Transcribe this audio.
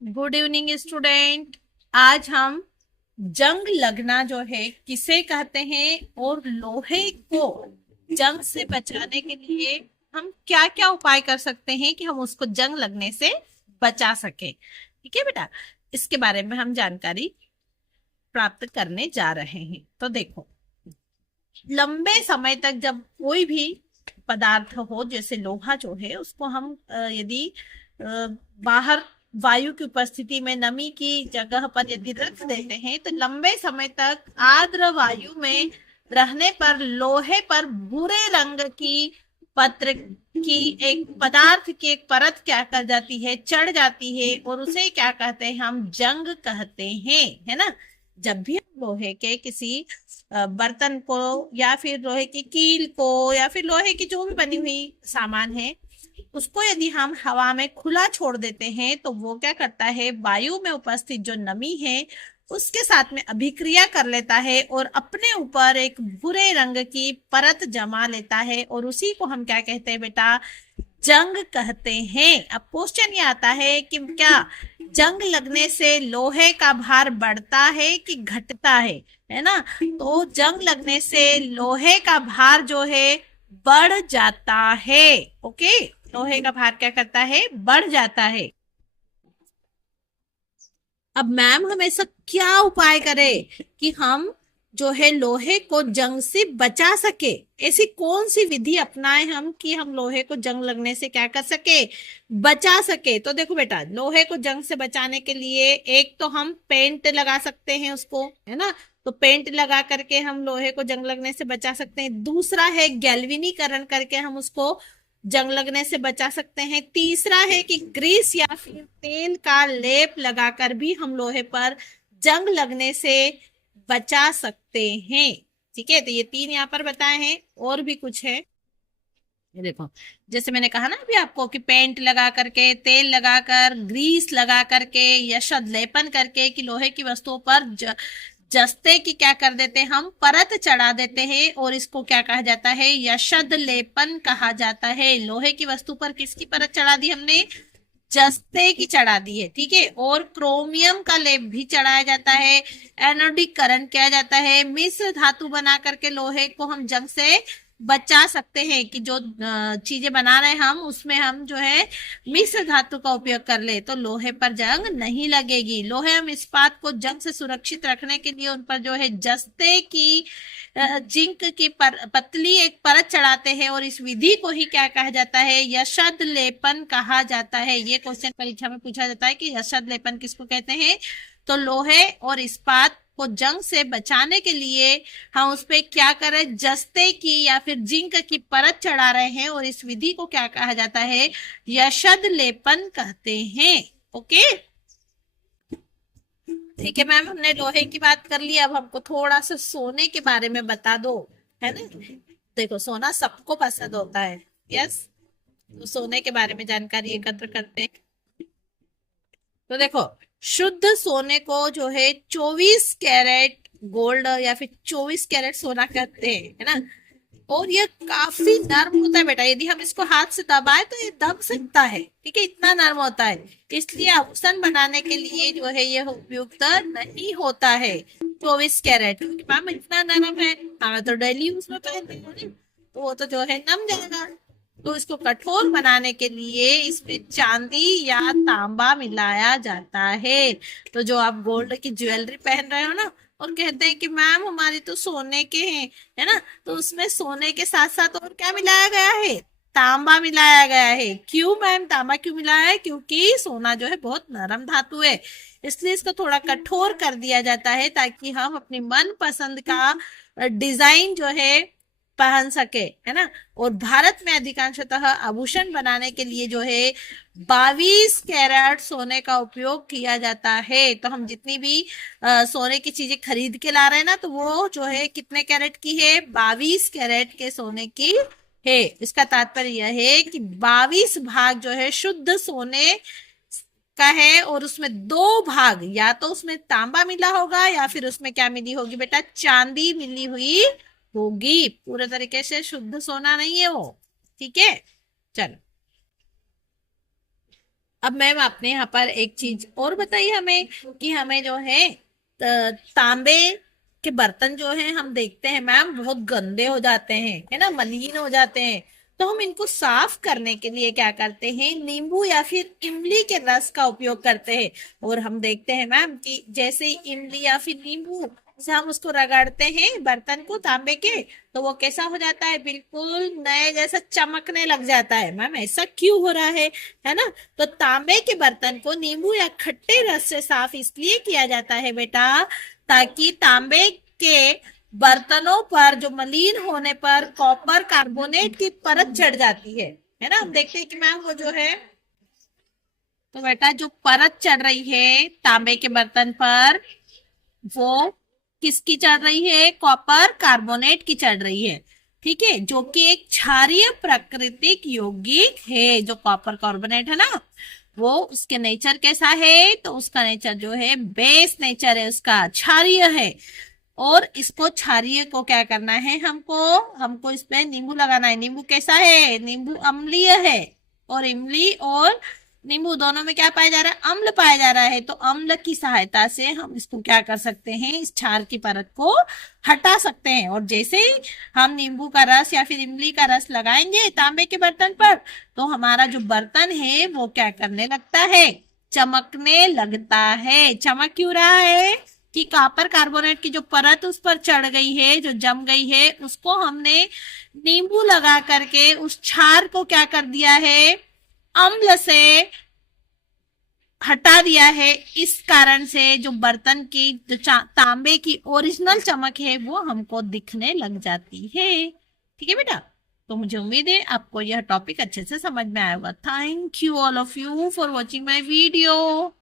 Good evening student. आज हम जंग लगना जो है किसे कहते हैं और लोहे को जंग से बचाने के लिए हम क्या क्या उपाय कर सकते हैं कि हम उसको जंग लगने से बचा सके। ठीक है बेटा, इसके बारे में हम जानकारी प्राप्त करने जा रहे हैं। तो देखो, लंबे समय तक जब कोई भी पदार्थ हो जैसे लोहा जो है उसको हम यदि अ, बाहर वायु की उपस्थिति में नमी की जगह पर यदि रख देते हैं तो लंबे समय तक आर्द्र वायु में रहने पर लोहे पर भूरे रंग की पत्र की एक पदार्थ की एक परत क्या कर जाती है, चढ़ जाती है, और उसे क्या कहते हैं, हम जंग कहते हैं, है ना। जब भी हम लोहे के किसी बर्तन को या फिर लोहे की कील को या फिर लोहे की जो भी बनी हुई सामान है उसको यदि हम हवा में खुला छोड़ देते हैं तो वो क्या करता है, वायु में उपस्थित जो नमी है उसके साथ में अभिक्रिया कर लेता है और अपने ऊपर एक भूरे रंग की परत जमा लेता है, और उसी को हम क्या कहते हैं बेटा, जंग कहते हैं। अब क्वेश्चन ये आता है कि क्या जंग लगने से लोहे का भार बढ़ता है कि घटता है ना। तो जंग लगने से लोहे का भार जो है बढ़ जाता है। ओके, लोहे का भार क्या करता है, बढ़ जाता है। अब मैम हम ऐसा क्या उपाय करें कि हम जो है लोहे को जंग से बचा सके। ऐसी कौन सी विधि अपनाएं हम कि हम लोहे को जंग लगने से क्या कर सके, बचा सके। तो देखो बेटा, लोहे को जंग से बचाने के लिए एक तो हम पेंट लगा सकते हैं उसको, है ना। तो पेंट लगा करके हम लोहे को जंग लगने से बचा सकते हैं। दूसरा है गैल्वेनीकरण करके हम उसको जंग लगने से बचा सकते हैं। तीसरा है कि ग्रीस या फिर तेल का लेप लगाकर भी हम लोहे पर जंग लगने से बचा सकते हैं। ठीक है, तो ये तीन यहाँ पर बताए हैं, और भी कुछ है। ये देखो, जैसे मैंने कहा ना अभी आपको कि पेंट लगा करके, तेल लगाकर, ग्रीस लगा करके या शद लेपन करके कि लोहे की वस्तुओं पर जस्ते की क्या कर देते हैं, हम परत चढ़ा देते हैं, और इसको क्या कहा जाता है, यशद लेपन कहा जाता है। लोहे की वस्तु पर किसकी परत चढ़ा दी हमने, जस्ते की चढ़ा दी है। ठीक है, और क्रोमियम का लेप भी चढ़ाया जाता है। एनोडीकरण किया जाता है। मिश्र धातु बना करके लोहे को हम जंग से बचा सकते हैं कि जो चीजें बना रहे हैं हम उसमें हम जो है मिश्र धातु का उपयोग कर ले तो लोहे पर जंग नहीं लगेगी। लोहे हम इस्पात को जंग से सुरक्षित रखने के लिए उन पर जो है जस्ते की जिंक की पतली एक परत चढ़ाते हैं, और इस विधि को ही क्या कहा जाता है, यशद लेपन कहा जाता है। ये क्वेश्चन परीक्षा में पूछा जाता है कि यशद लेपन किसको कहते हैं। तो लोहे और इस्पात को जंग से बचाने के लिए हम उस पे क्या कर रहे हैं, जस्ते की या फिर जिंक की परत चढ़ा रहे हैं, और इस विधि को क्या कहा जाता है, यशद लेपन कहते हैं। ओके, ठीक है मैम, हमने लोहे की बात कर ली। अब हमको थोड़ा सा सोने के बारे में बता दो, है ना। देखो, सोना सबको पसंद होता है, यस। तो सोने के बारे में जानकारी एकत्र करते हैं। तो देखो, शुद्ध सोने को जो है 24 कैरेट गोल्ड या फिर 24 कैरेट सोना कहते हैं, है ना। और ये काफी नर्म होता है बेटा, यदि हम इसको हाथ से दबाए तो ये दब सकता है। ठीक है, इतना नर्म होता है, इसलिए आभूषण बनाने के लिए जो है ये उपयुक्त नहीं होता है 24 कैरेट, क्योंकि मैम इतना नरम है, हमें तो डेली यूज में पहनते हैं, तो वो तो जो है नम जाएगा। तो इसको कठोर बनाने के लिए इसमें चांदी या तांबा मिलाया जाता है। तो जो आप गोल्ड की ज्वेलरी पहन रहे हो ना, और कहते हैं कि मैम हमारी तो सोने के हैं, है ना, तो उसमें सोने के साथ साथ और क्या मिलाया गया है, तांबा मिलाया गया है। क्यों मैम तांबा क्यों मिलाया है, क्योंकि सोना जो है बहुत नरम धातु है, इसलिए इसको थोड़ा कठोर कर दिया जाता है ताकि हम अपनी मन पसंद का डिजाइन जो है पहन सके, है ना। और भारत में अधिकांशतः आभूषण बनाने के लिए जो है 22 कैरेट सोने का उपयोग किया जाता है। तो हम जितनी भी सोने की चीजें खरीद के ला रहे हैं ना, तो वो जो है कितने कैरेट की है, 22 कैरेट के सोने की है। इसका तात्पर्य यह है कि 22 भाग जो है शुद्ध सोने का है, और उसमें 2 भाग या तो उसमें तांबा मिला होगा या फिर उसमें क्या मिली होगी बेटा, चांदी मिली हुई होगी। पूरे तरीके से शुद्ध सोना नहीं है वो। ठीक है, चलो अब मैम आपने यहाँ पर एक चीज और बताई हमें कि हमें जो है तांबे के बर्तन जो है हम देखते हैं मैम बहुत गंदे हो जाते हैं, है ना, मलिन हो जाते हैं। तो हम इनको साफ करने के लिए क्या करते हैं, नींबू या फिर इमली के रस का उपयोग करते हैं। और हम देखते हैं मैम कि जैसे ही इमली या फिर नींबू से हम उसको रगड़ते हैं बर्तन को तांबे के, तो वो कैसा हो जाता है, बिल्कुल नए जैसा चमकने लग जाता है। मैम ऐसा क्यों हो रहा है ना। तो तांबे के बर्तन को नींबू या खट्टे रस से साफ इसलिए किया जाता है बेटा, ताकि तांबे के बर्तनों पर जो मलिन होने पर कॉपर कार्बोनेट की परत चढ़ जाती है ना। हम देखते हैं कि मैम वो जो है, तो बेटा जो परत चढ़ रही है तांबे के बर्तन पर, वो किसकी चढ़ रही है, कॉपर कार्बोनेट की चढ़ रही है। ठीक है, जो कि एक क्षारीय प्राकृतिक यौगिक है। जो कॉपर कार्बोनेट है ना, वो उसके नेचर कैसा है, तो उसका नेचर जो है बेस नेचर है, उसका क्षारीय है। और इसको क्षारीय को क्या करना है, हमको हमको इस पे नींबू लगाना है। नींबू कैसा है, नींबू अम्लीय है, और इमली और नींबू दोनों में क्या पाया जा रहा है, अम्ल पाया जा रहा है। तो अम्ल की सहायता से हम इसको क्या कर सकते हैं, इस क्षार की परत को हटा सकते हैं। और जैसे ही हम नींबू का रस या फिर इमली का रस लगाएंगे तांबे के बर्तन पर, तो हमारा जो बर्तन है वो क्या करने लगता है, चमकने लगता है। चमक क्यों रहा है, कि कॉपर कार्बोनेट की जो परत उस पर चढ़ गई है, जो जम गई है, उसको हमने नींबू लगा करके उस क्षार को क्या कर दिया है, अम्ल से हटा दिया है। इस कारण से जो बर्तन की जो तांबे की ओरिजिनल चमक है वो हमको दिखने लग जाती है। ठीक है बेटा, तो मुझे उम्मीद है आपको यह टॉपिक अच्छे से समझ में आया होगा। Thank you all of you for watching my video.